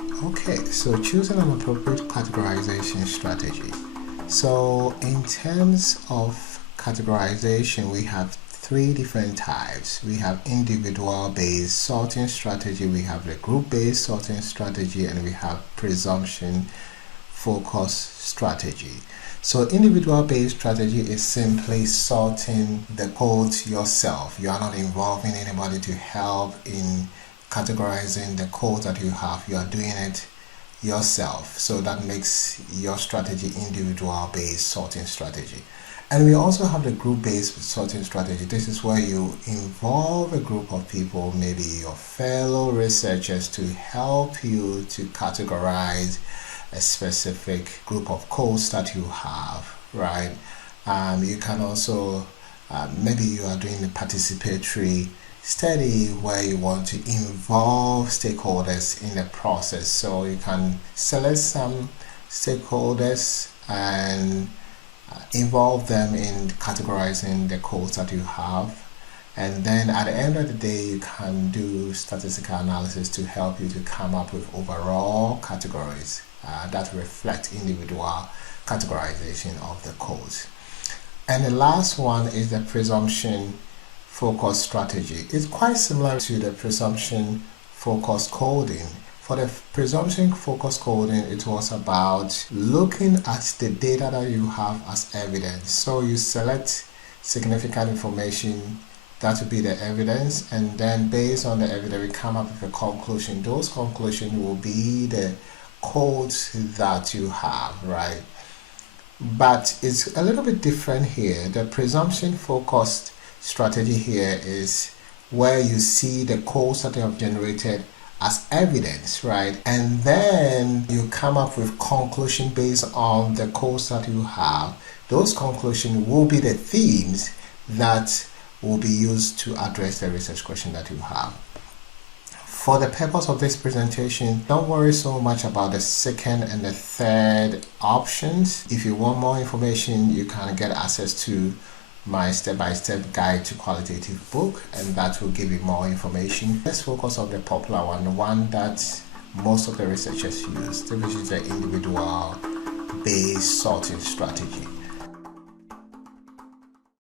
Okay, so choosing an appropriate categorization strategy. So in terms of categorization, we have three different types. We have individual-based sorting strategy, we have the group-based sorting strategy, and we have presumption-focused strategy. So individual-based strategy is simply sorting the codes yourself. You are not involving anybody to help in categorizing the codes that you have. You are doing it yourself. So that makes your strategy individual-based sorting strategy. And we also have the group-based sorting strategy. This is where you involve a group of people, maybe your fellow researchers, to help you to categorize a specific group of codes that you have, right? You can also, maybe you are doing a participatory study where you want to involve stakeholders in the process. So you can select some stakeholders and involve them in categorizing the codes that you have. And then at the end of the day, you can do statistical analysis to help you to come up with overall categories that reflect individual categorization of the codes. And the last one is the presumption-focused strategy. It's quite similar to the presumption-focused coding. For the presumption-focused coding, it was about looking at the data that you have as evidence. So you select significant information, that would be the evidence, and then based on the evidence, we come up with a conclusion. Those conclusions will be the codes that you have, right? But it's a little bit different here. The presumption-focused strategy here is where you see the codes that you have generated as evidence, right? And then you come up with conclusion based on the codes that you have. Those conclusions will be the themes that will be used to address the research question that you have. For the purpose of this presentation, don't worry so much about the second and the third options. If you want more information, you can get access to my step-by-step guide to qualitative book, and that will give you more information. Let's focus on the popular one, the one that most of the researchers use, which is the individual-based sorting strategy.